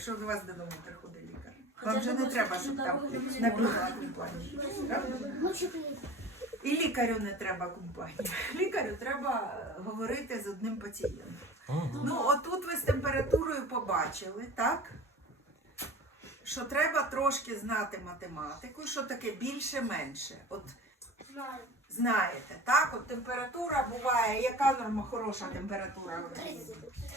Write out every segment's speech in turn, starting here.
якщо до вас додому приходить лікар. Вам же не треба, щоб там не було компанії. І лікарю не треба компанії. Лікарю треба е, говорити з одним пацієнтом. Ну, отут ви з температурою побачили, так? Що треба трошки знати математику, що таке більше-менше. От знаєте, так? От температура буває, яка норма хороша температура?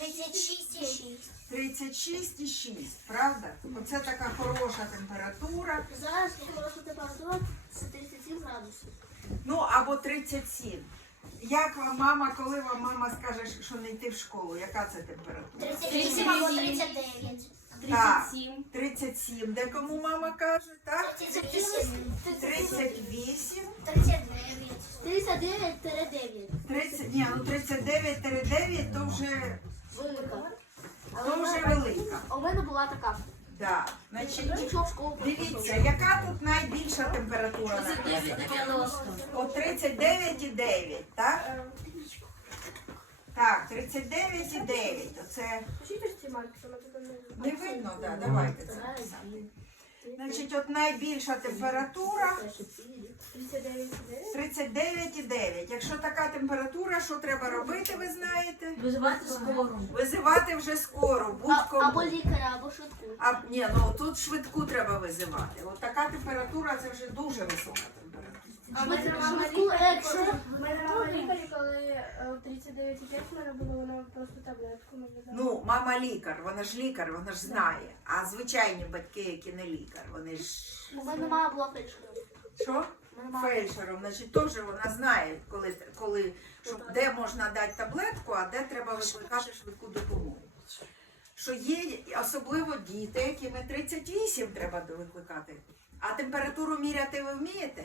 36,6. 36,6, правда? Оце така хороша температура. Зараз хороша температура це 37 градусів. Ну або 37. Як вам мама, коли вам мама скаже, що не йти в школу, яка це температура? 38 або 39. Так, 37. Де кому мама каже, так? 38. 38. 39. 39-9. 30, ні, ну 39-9 то вже, Велика. то вже велика. У мене була така. Да. Значить, школу. дивіться, яка тут найбільша температура? О 39,9, так? Так, 39,9. Оце не видно, да, давайте це писати. Значить, от найбільша температура 39,9. Якщо така температура, що треба робити, ви знаєте? Визивати скору. Визивати вже скору. Будь-кому. Або лікаря, або швидку. А, ні, ну тут швидку треба визивати. От така температура це вже дуже висока температура. А ми 29,5 мене було, вона просто таблетку мені дала. Ну, мама лікар, вона ж лікар, вона ж знає. А звичайні батьки, які не лікар, вони ж У мене мама була фельдшером. що? Мама- фельдшером. Значить, теж вона знає, коли коли що, де можна дати таблетку, а де треба викликати швидку допомогу. Що є особливо діти, якими 38 треба викликати. А температуру міряти ви вмієте?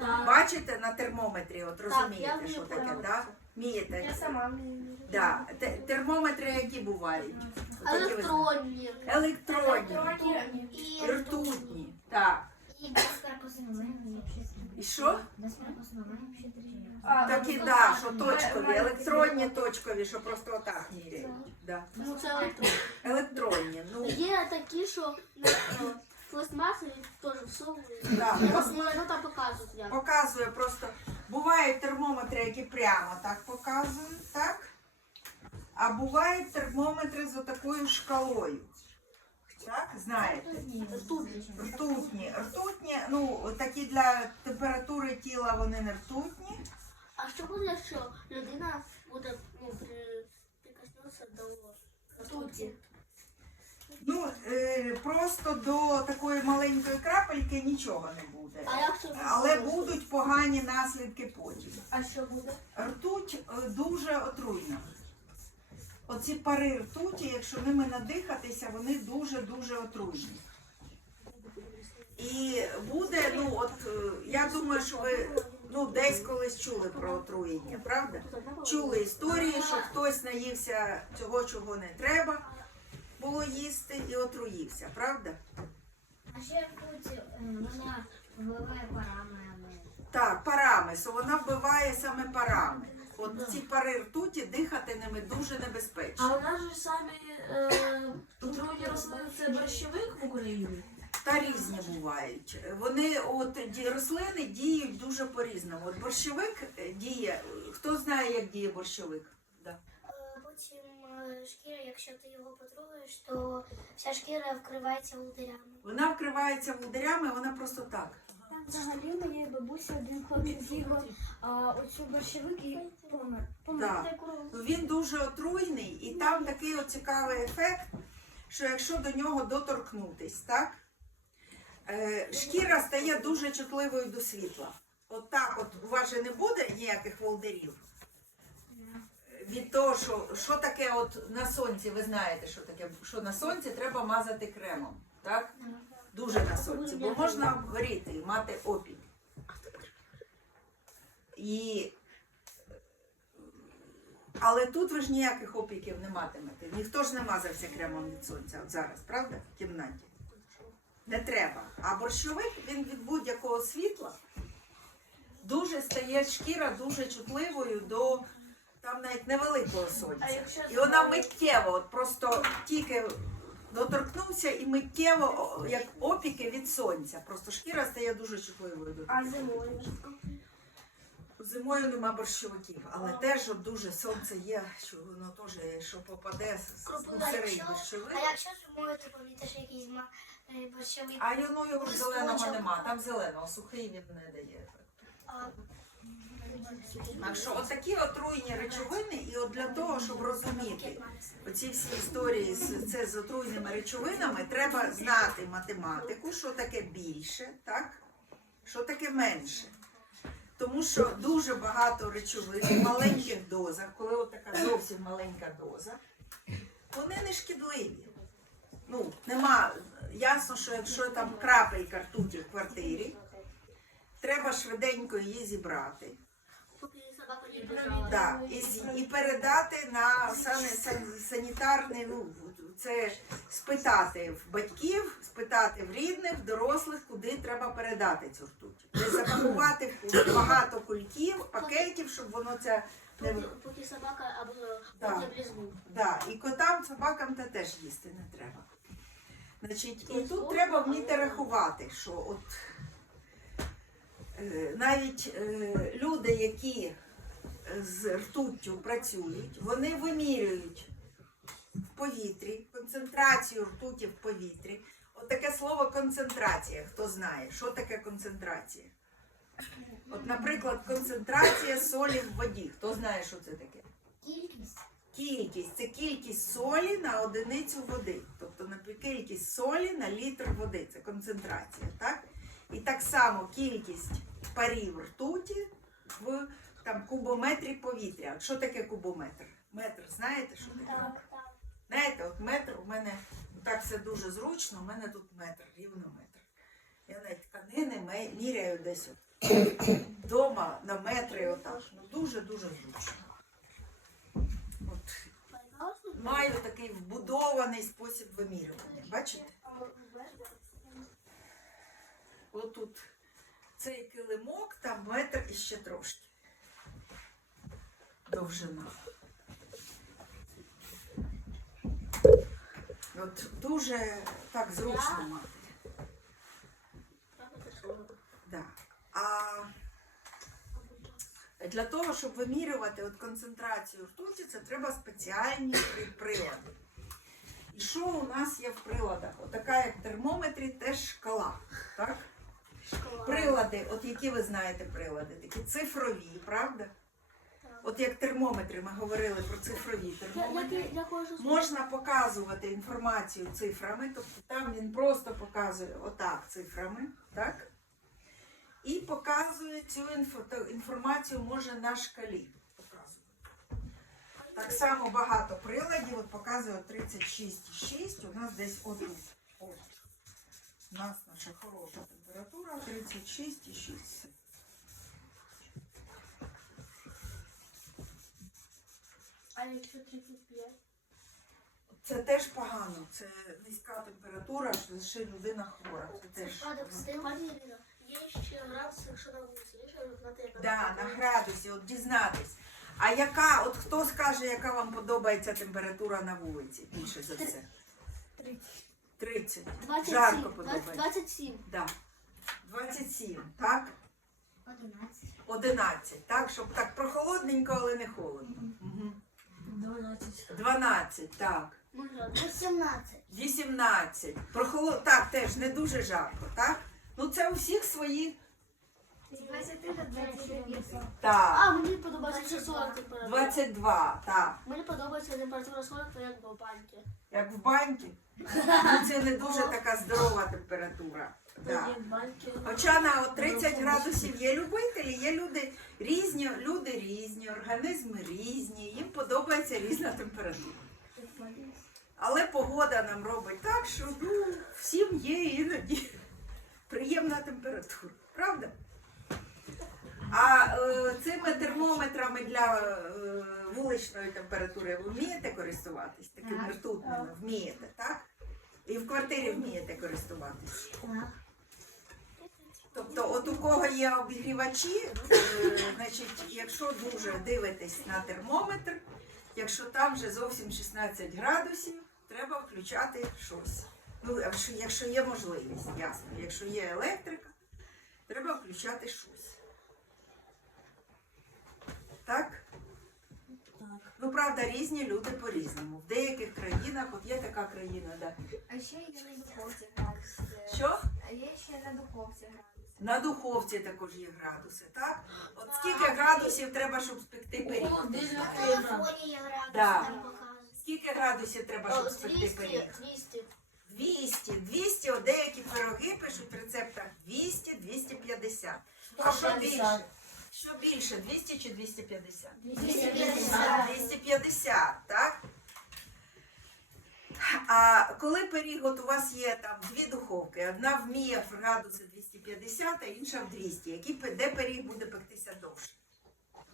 Так. Бачите на термометрі, от розумієте, я що таке, так? Вмієте? Я сама мені. Да. Те- Термометри які бувають? От які Електронні. Електронні І і ртутні. Так. І безкарпозинові. І що? А, Такі, да, що точкові, електронні точкові, що просто отак міряють. Да. Ну це електронні. Електронні. Ну, Є такі, що е, пластмасові теж всовують. да. Ну там показують як. Показує просто. Бувають термометри, які прямо так показують, так? А бувають термометри з отакою шкалою. Так, знаєте? Ртутні. Ртутні. Ртутні, ну, такі для температури тіла вони не ртутні. А що буде, якщо людина буде ну, при, прикоснутися до ртуті? Ну, е, просто до такої маленької крапельки нічого не буде. А якщо Але будуть погані наслідки потім. А що буде? Ртуть е, дуже отруйна. Оці пари ртуті, якщо ними надихатися, вони дуже-дуже отруйні. І буде, ну от е, я думаю, що ви ну, десь колись чули про отруєння, правда? Чули історії, що хтось наївся цього, чого не треба було їсти і отруївся, правда? А ще тут е, вона вбиває парами. Так, парами, що вона вбиває саме парами. От ці пари ртуті дихати ними дуже небезпечно. А у нас же самі е, отруйні рослини це борщовик в Україні. Та різні бувають. Вони от ді- рослини діють дуже по-різному. От борщовик е, діє. Хто знає, як діє борщовик? Да. Е, Потім е, шкіра, якщо ти його потруєш, то вся шкіра вкривається волдирями. Вона вкривається волдирями, вона просто так. Взагалі моєї бабусі один хлопчик з'їв а, оцю борщевик і помер. Так. Він дуже отруйний, і там такий от цікавий ефект, що якщо до нього доторкнутись, так? Е, шкіра стає дуже чутливою до світла. От так, от у вас же не буде ніяких волдирів. Від того, що, що таке от на сонці, ви знаєте, що таке, що на сонці треба мазати кремом, так? Дуже на сонці, бо можна горіти і мати опік. І але тут ви ж ніяких опіків не матимете. Ніхто ж не мазався кремом від сонця от зараз, правда? В кімнаті. Не треба. А борщовик він від будь-якого світла дуже стає шкіра дуже чутливою до там навіть невеликого сонця. І вона миттєво, от просто тільки доторкнувся і миттєво, як опіки від сонця. Просто шкіра стає дуже чутливою А зимою? Зимою нема борщовиків, але теж от дуже сонце є, що воно теж, якщо попаде з- ну, якщо- борщовик. А якщо зимою ти помітиш якийсь ма- е, борщовик, А його його ж зеленого нема, там зеленого, сухий він не дає Так отакі отруйні речовини, і от для того, щоб розуміти оці всі історії з це з отруйними речовинами, треба знати математику, що таке більше, так? Що таке менше. Тому що дуже багато речовин в маленьких дозах, коли от така зовсім маленька доза, вони не шкідливі. Ну, нема, ясно, що якщо там крапелька ртуті в квартирі, треба швиденько її зібрати. Поки собака не біжала. Да, і, і передати на санітарний, ну, це спитати в батьків, спитати в рідних, в дорослих, куди треба передати цю ртуть. Не запакувати багато кульків, пакетів, щоб воно це не Поки, поки собака або Да. Да, і котам, собакам те теж їсти не треба. Значить, і тут треба вміти рахувати, що от е, навіть е, люди, які з ртуттю працюють, вони вимірюють в повітрі, концентрацію ртуті в повітрі. От таке слово концентрація. Хто знає, що таке концентрація? От, наприклад, концентрація солі в воді. Хто знає, що це таке? кількість. Кількість це кількість солі на одиницю води. Тобто на кількість солі на літр води. Це концентрація, так? І так само кількість парів ртуті в там, кубометрі повітря. Що таке кубометр? Метр, знаєте, що таке? Так. Знаєте, от метр у мене ну, так все дуже зручно, у мене тут метр, рівно метр. Я навіть тканини міряю десь от вдома на метри отак. Ну дуже-дуже зручно. От маю такий вбудований спосіб вимірювання. Бачите? Отут цей килимок, там метр і ще трошки. Довжина. От дуже так зручно мати. Да. А для того, щоб вимірювати от концентрацію ртуті, це треба спеціальні прилади. І що у нас є в приладах? Отака, як в термометрі, теж шкала. Так? Прилади, от які ви знаєте прилади, такі цифрові, правда? От як термометри, ми говорили про цифрові термометри. Можна показувати інформацію цифрами, тобто там він просто показує отак цифрами, так? І показує цю інфо- інформацію може на шкалі. Так само багато приладів, от показує 36,6, у нас десь отут. От. У нас наша хороша температура 36,6. А якщо 35? Це теж погано, це низька температура, що ще людина хвора. Це теж. Падок стив. Є ще градус, якщо на вулиці, є ще знати, яка Да, на градусі, от дізнатись. А яка, от хто скаже, яка вам подобається температура на вулиці більше за все? 30. 27. Жарко подобається. 27. Да. 27, так? 11. 11, так? Щоб так прохолодненько, але не холодно. Мгм. 12. 12, так. Я 18. 18. Прохоло... Так, теж не дуже жарко, так? Ну це у всіх свої. З 20 до 25. Так. А, мені подобається ще 40 температура. 22, так. Мені подобається температура 40, то як в банці. Як в баньці. Ну, Це не дуже така здорова температура. Да. Хоча на от 30 градусів є любителі, є люди різні, люди різні, організми різні, їм подобається різна температура. Але погода нам робить так, що ну, всім є іноді приємна температура. Правда? А е, цими термометрами для е, вуличної температури ви вмієте користуватись? Такими Так. ртутними вмієте, так? І в квартирі вмієте користуватись. Так. Тобто, от у кого є обігрівачі, е, значить, якщо дуже дивитесь на термометр, якщо там вже зовсім 16 градусів, треба включати щось. Ну, якщо є можливість, ясно. Якщо є електрика, треба включати щось. Так? Так. Ну, правда, різні люди по-різному. В деяких країнах, от є така країна, да. А ще є на духовці градуси. Що? А є ще на духовці градуси. На духовці також є градуси, так? От скільки градусів треба, щоб спекти пиріг? холодильнику На телефоні є градус, Да. там показує. Скільки градусів треба, щоб спекти 200, пиріг? 200. 200, 200, от деякі пироги пишуть в рецептах 200, 250. А що більше? Що більше, 200 чи 250? 250. 250, так? А коли пиріг, от у вас є там дві духовки, одна вміє в градуси 250, а інша в 200. Який, де пиріг буде пектися довше?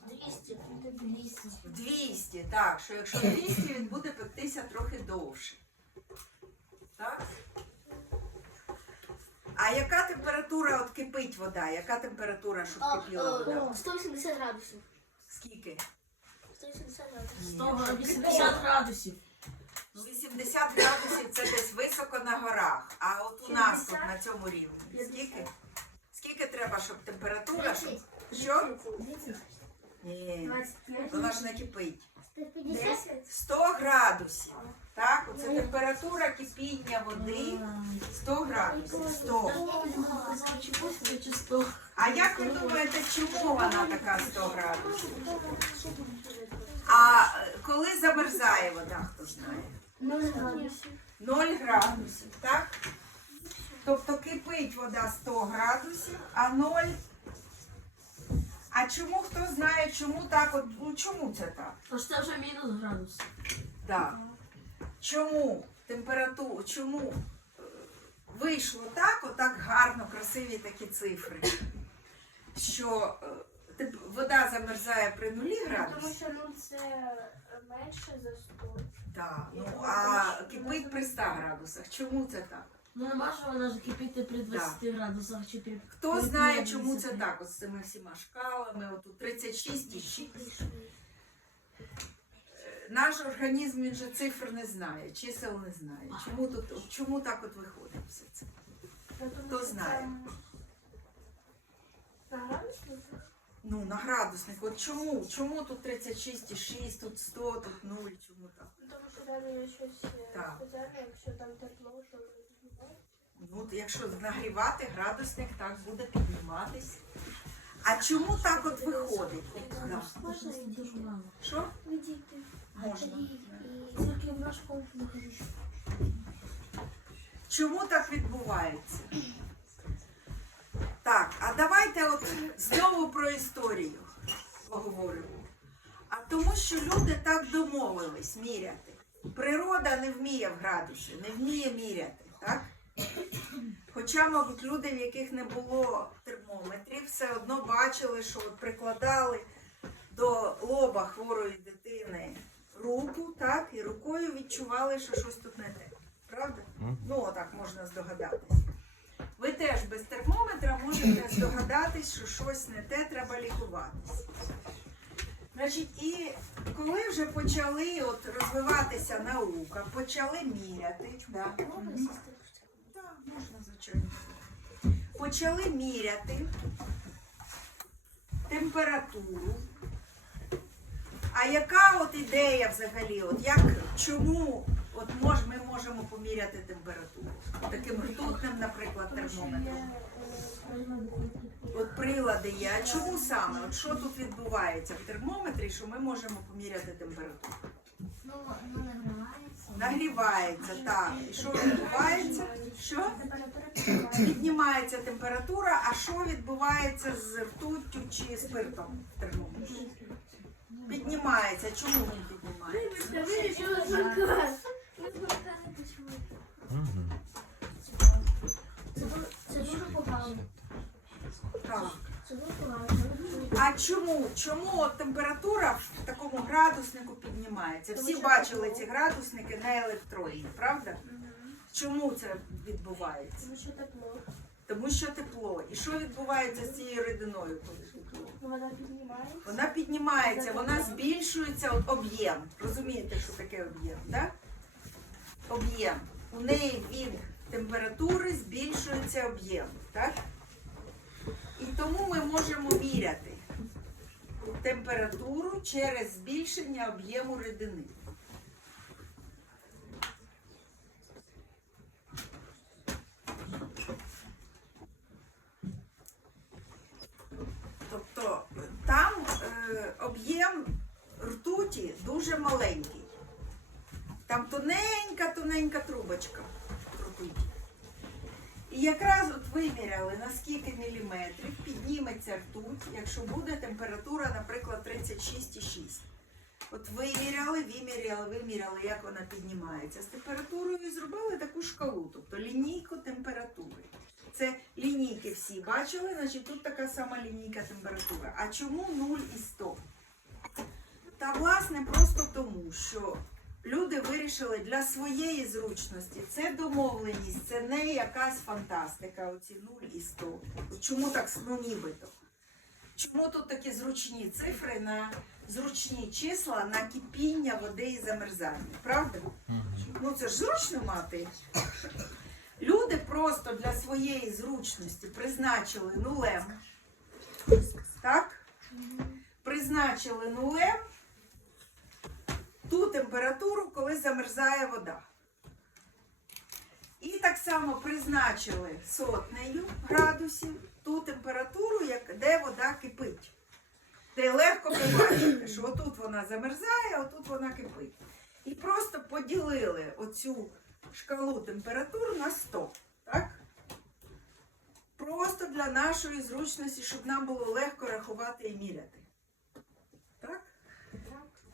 200. 200. 200, так, що якщо 200, він буде пектися трохи довше. Так? А яка температура, от кипить вода? Яка температура, щоб кипіла вода? е, 180 градусів. Скільки? 180 градусів. 180 градусів. Ну, 80 градусів це десь високо на горах. А от у нас тут на цьому рівні. Скільки? Скільки треба, щоб температура? Щоб... Що? Ні, вона ж не кипить. 100 градусів. Оце температура кипіння води 100 градусів. 100. А як ви думаєте, чому вона така 100 градусів? А коли замерзає вода, хто знає? 0 градусів, так? Тобто кипить вода 100 градусів, а 0. А чому хто знає, чому так? От, ну, чому це так? Тож це вже мінус градус. Так. Чому температура, чому е, вийшло так, отак гарно, красиві такі цифри, що е, вода замерзає при нулі Тому що ну це менше за 100. так, ну, а кипить при 100 градусах. Чому це так? Ну не може вона ж кипіти при 20 градусах чи при... Хто при знає, 50. чому це так? От з цими всіма шкалами, от 36 і 6. Наш організм він же цифр не знає, чисел не знає. Чому тут чому так от виходить все це? Хто знає? Ну, на градусник. От чому? Чому тут 36,6, тут 100, тут 0, чому так? Тому що там щось е, Так. спеціальне, якщо там тепло, то. Ну, от якщо нагрівати градусник, так буде підніматись. А чому так от виходить? Да. Можна і. Що? Відійти. Можна. Тільки в наш комфорт. Чому так відбувається? Так, а давайте от знову про історію поговоримо. А тому, що люди так домовились міряти. Природа не вміє в градусі, не вміє міряти, так? Хоча, мабуть, люди, в яких не було термометрів, все одно бачили, що от прикладали до лоба хворої дитини руку, так, і рукою відчували, що щось тут не те. Правда? Ну, отак можна здогадатись. Ви теж без термометра можете здогадатись, що щось не те, треба лікуватись. Значить, і коли вже почали от розвиватися наука, почали міряти, да. Так, можна, звичайно. Почали міряти температуру. А яка от ідея взагалі? От як, чому от мож, ми можемо поміряти температуру? Таким ртутним, наприклад, термометром. От прилади є. А чому саме? От що тут відбувається в термометрі, що ми можемо поміряти температуру? Ну, нагрівається. Нагрівається, так. І що відбувається? Що? Піднімається температура, а що відбувається з ртуттю чи спиртом в термометрі? Піднімається. Чому він піднімається? Це дуже- Це дуже погано. Так. Це дуже погано. А чому? Чому от температура в такому градуснику піднімається? Всі бачили ці градусники на електроні, правда? Чому це відбувається? Тому що тепло. Тому що тепло. І що відбувається з цією рідиною, Вона піднімається. Вона піднімається, вона збільшується об'єм. Розумієте, що таке об'єм, так? об'єм. У неї від температури збільшується об'єм. Так? І тому ми можемо міряти температуру через збільшення об'єму рідини. Тобто там е, об'єм ртуті дуже маленький. Там тоненька, тоненька трубочка ртуті. І якраз от виміряли, на скільки міліметрів підніметься ртуть, якщо буде температура, наприклад, 36,6. От виміряли, виміряли, виміряли, як вона піднімається з температурою і зробили таку шкалу, тобто лінійку температури. Це лінійки всі бачили, значить тут така сама лінійка температури. А чому 0 і 100? Та власне просто тому, що люди вирішили для своєї зручності. Це домовленість, це не якась фантастика, оці 0 і 100. Чому так ну, нібито? Чому тут такі зручні цифри на зручні числа на кипіння води і замерзання? Правда? Ну це ж зручно мати. Люди просто для своєї зручності призначили нулем. Так? Призначили нулем температуру, коли замерзає вода. І так само призначили сотнею градусів ту температуру, де вода кипить. Де легко побачити, що отут вона замерзає, отут вона кипить. І просто поділили оцю шкалу температур на 100. Так? Просто для нашої зручності, щоб нам було легко рахувати і міряти.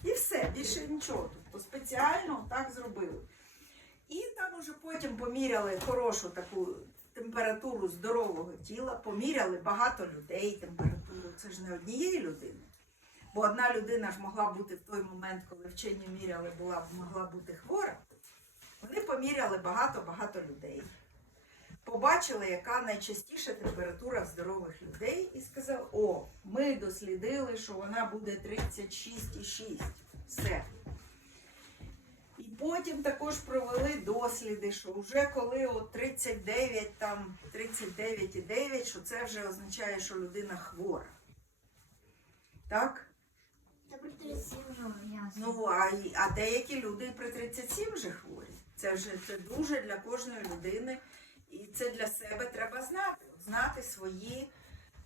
І все, більше нічого. Тобто спеціально так зробили. І там уже потім поміряли хорошу таку температуру здорового тіла, поміряли багато людей температуру. Це ж не однієї людини. Бо одна людина ж могла бути в той момент, коли вчені міряли, була могла бути хвора. Вони поміряли багато-багато людей. Побачили, яка найчастіша температура в здорових людей, і сказали: о, ми дослідили, що вона буде 36,6. Все. І потім також провели досліди, що вже коли от 39, там 39,9, що це вже означає, що людина хвора. Так? Та при 37 вже ясно. Ну, а, а деякі люди при 37 вже хворі. Це вже це дуже для кожної людини. І це для себе треба знати. Знати свої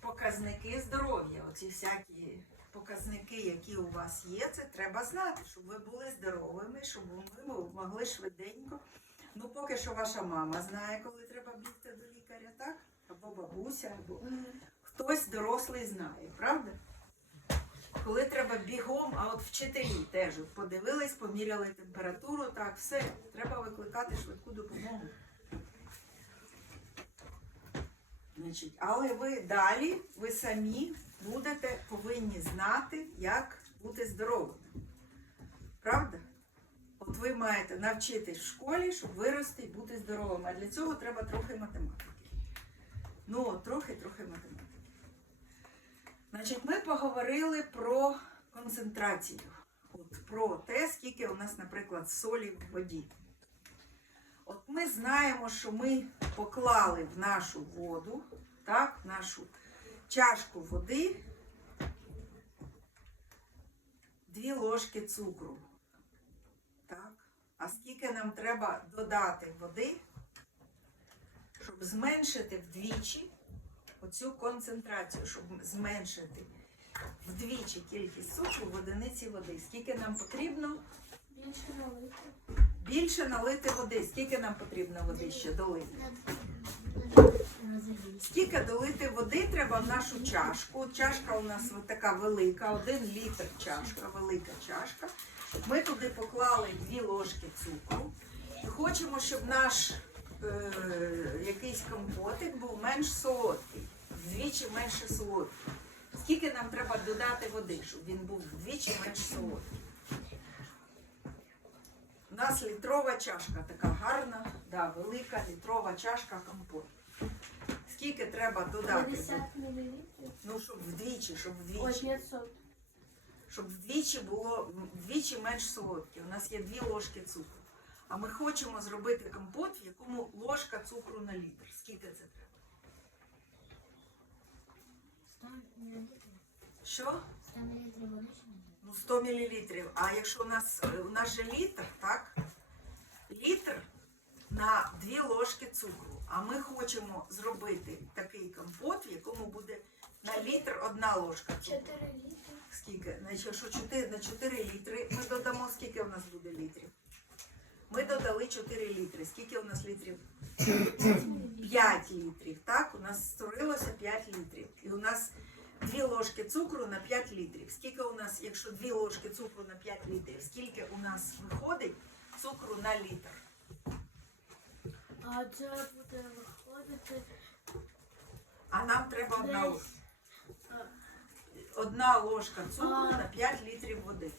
показники здоров'я. Оці всякі показники, які у вас є, це треба знати, щоб ви були здоровими, щоб ви могли швиденько. Ну, поки що ваша мама знає, коли треба бігти до лікаря, так? Або бабуся, або хтось дорослий знає, правда? коли треба бігом, а от вчителі теж подивились, поміряли температуру, так, все, треба викликати швидку допомогу. Значить, але ви далі, ви самі будете повинні знати, як бути здоровими. Правда? От ви маєте навчитись в школі, щоб вирости і бути здоровими. А для цього треба трохи математики. Ну, трохи-трохи математики. Значить, ми поговорили про концентрацію. От, про те, скільки у нас, наприклад, солі в воді. От ми знаємо, що ми поклали в нашу воду, так, в нашу чашку води дві ложки цукру. Так. А скільки нам треба додати води, щоб зменшити вдвічі оцю концентрацію, щоб зменшити вдвічі кількість цукру в одиниці води. Скільки нам потрібно? Більше налити. Більше налити води. Скільки нам потрібно води ще долити? Скільки долити води треба в нашу чашку. Чашка у нас така велика, один літр чашка, велика чашка. Ми туди поклали дві ложки цукру. І хочемо, щоб наш е, якийсь компотик був менш солодкий, вдвічі менше солодкий. Скільки нам треба додати води, щоб він був вдвічі менш солодкий? У нас літрова чашка, така гарна, да, велика літрова чашка компоту. Скільки треба додати? 50 мл. Ну, щоб вдвічі, щоб Ой, вдвічі. 500. Щоб вдвічі було вдвічі менш солодке. У нас є дві ложки цукру. А ми хочемо зробити компот, в якому ложка цукру на літр. Скільки це треба? 100 мл. Що? 100 мл? Ну, 100 мл. А якщо у нас, е, у нас же літр, так? Літр на 2 ложки цукру. А ми хочемо зробити такий компот, в якому буде на літр одна ложка цукру. 4 літри. Скільки? Значить, якщо 4, на 4 літри, ми додамо, скільки у нас буде літрів? Ми додали 4 літри. Скільки у нас літрів? 5 літрів. Так, у нас створилося 5 літрів. І у нас 2 ложки цукру на 5 літрів. Скільки у нас, якщо 2 ложки цукру на 5 літрів, скільки у нас виходить цукру на літр? А це буде виходити А нам треба одна, одна ложка цукру А. на 5 літрів води.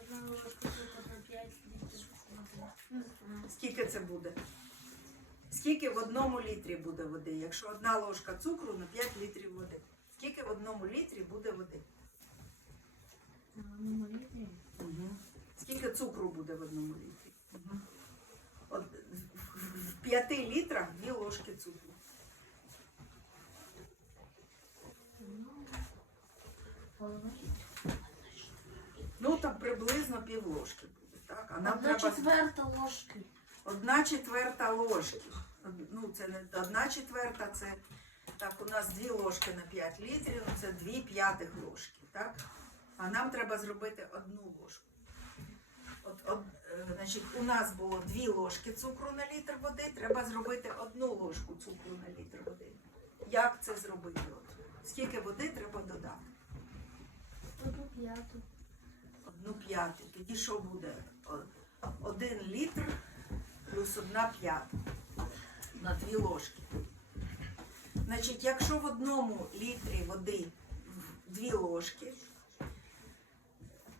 одна ложка цукру на 5 літрів води. Скільки це буде? Скільки в одному літрі буде води? Якщо одна ложка цукру на 5 літрів води. Скільки в одному літрі буде води? На одному літрі? Скільки цукру буде в одному літрі? От, в- в 5 літрах 2 ложки цукру. Ну. Ну там приблизно пів ложки буде. Так? А нам Одна треба четверта ложки. одна четверта ложки. Ну, це не одна четверта, це так, у нас дві ложки на 5 літрів, це дві п'ятих ложки, так? А нам треба зробити одну ложку. От, от, е, значить, у нас було дві ложки цукру на літр води, треба зробити одну ложку цукру на літр води. Як це зробити? От? Скільки води треба додати? Одну п'яту. Одну п'яту. Тоді що буде? Один літр плюс одна п'ята на дві ложки. Значить, якщо в одному літрі води дві ложки,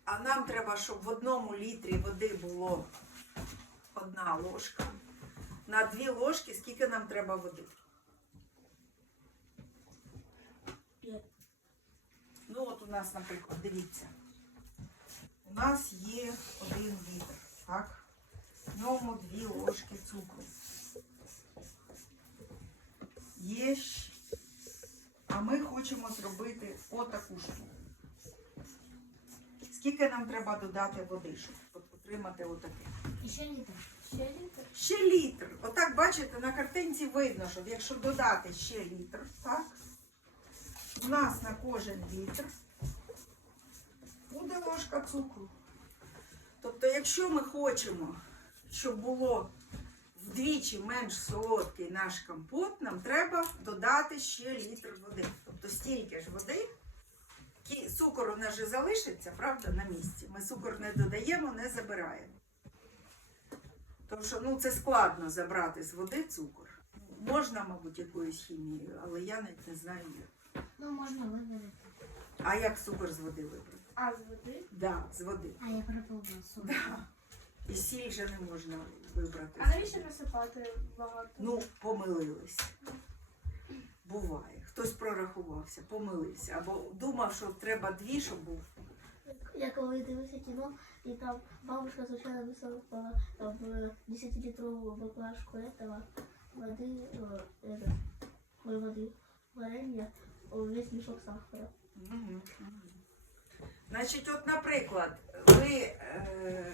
а нам треба, щоб в одному літрі води було одна ложка, на дві ложки скільки нам треба води? Ну от у нас, наприклад, дивіться. У нас є один літр, так? В ньому дві ложки цукру. Є щ- А ми хочемо зробити отаку штуку. Скільки нам треба додати води, щоб отримати отаке? І ще літр. Ще літр. Ще літр. Отак, бачите, на картинці видно, що якщо додати ще літр, так? У нас на кожен літр буде ложка цукру. Тобто, якщо ми хочемо, щоб було вдвічі менш солодкий наш компот, нам треба додати ще літр води. Тобто стільки ж води. Цукор у нас же залишиться, правда, на місці. Ми цукор не додаємо, не забираємо. Тому що ну, це складно забрати з води цукор. Можна, мабуть, якоюсь хімією, але я навіть не знаю як. Ну, можна вибрати. А як цукор з води вибрати? А з води? Да, з води. А я пропробую соль. Да. І сіль вже не можна вибрати. А навіщо насипати багато? Ну, помилились. Буває. Хтось прорахувався, помилився. Або думав, що треба дві, щоб був. Я коли дивився кіно, і там бабушка звичайно висипала там 10-літрову баклажку этого води, э, это, ой, води, варення, о, весь мішок сахара. Мгм, мгм. Значить, от, наприклад, ви, е,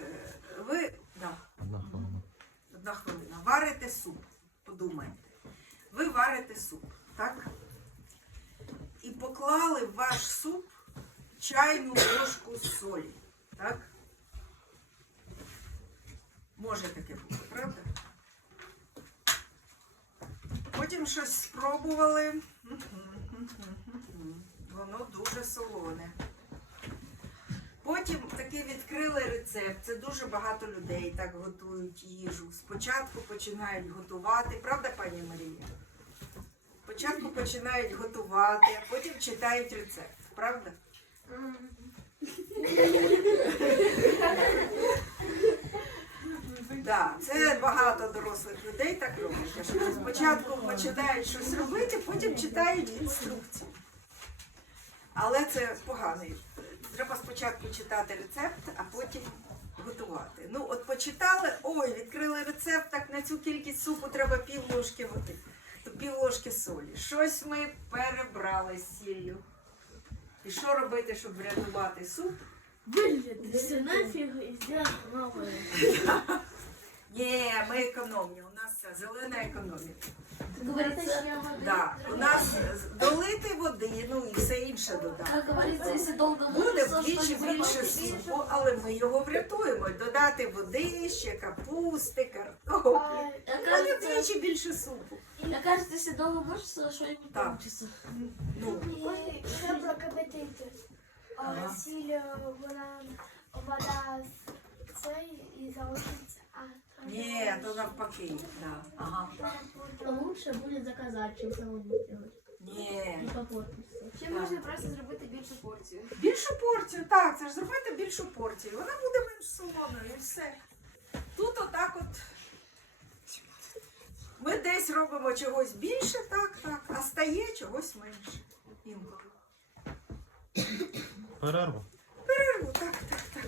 ви да, Одна хвилина. одна хвилина, варите суп. Подумайте. Ви варите суп, так? І поклали в ваш суп чайну ложку солі. Так? Може таке бути, правда? Потім щось спробували. Воно дуже солоне. Потім таки відкрили рецепт. Це дуже багато людей так готують їжу. Спочатку починають готувати, правда, пані Марія? Спочатку починають готувати, а потім читають рецепт, правда? Да, це багато дорослих людей так роблять. що Спочатку починають щось робити, потім читають інструкцію. Але це поганий. Треба спочатку читати рецепт, а потім готувати. Ну, от почитали, ой, відкрили рецепт, так на цю кількість супу треба пів ложки води, то пів ложки солі. Щось ми перебрали з сіллю. І що робити, щоб врятувати суп? Сделать. Ні, ми економні, у нас ця зелена економія. Как говорится, Да, у нас долити води, ну і все інше додати. как говорится, если долго Буде мучиться, вдвічі что-нибудь більше супу, але ми його врятуємо. Додати води, ще капусти, картоплі. Буде вдвічі більше супу. мне кажется, если долго мучиться, что-нибудь Так. получится. Ну, ще про кипятити. А Ага. сіль, е, вона вода в цей і залишиться. Ні, то навпаки. Да. Ага. Лучше будет заказать, чем самому сделать. Ні. И попортиться. Ще можна просто зробити більшу порцію. Більшу порцію, так, це ж зробити більшу порцію. Вона буде менш солоною і все. Тут отак от. Ми десь робимо чогось більше, так, так, а стає чогось менше. Інколи. Перерву. Перерву, так, так.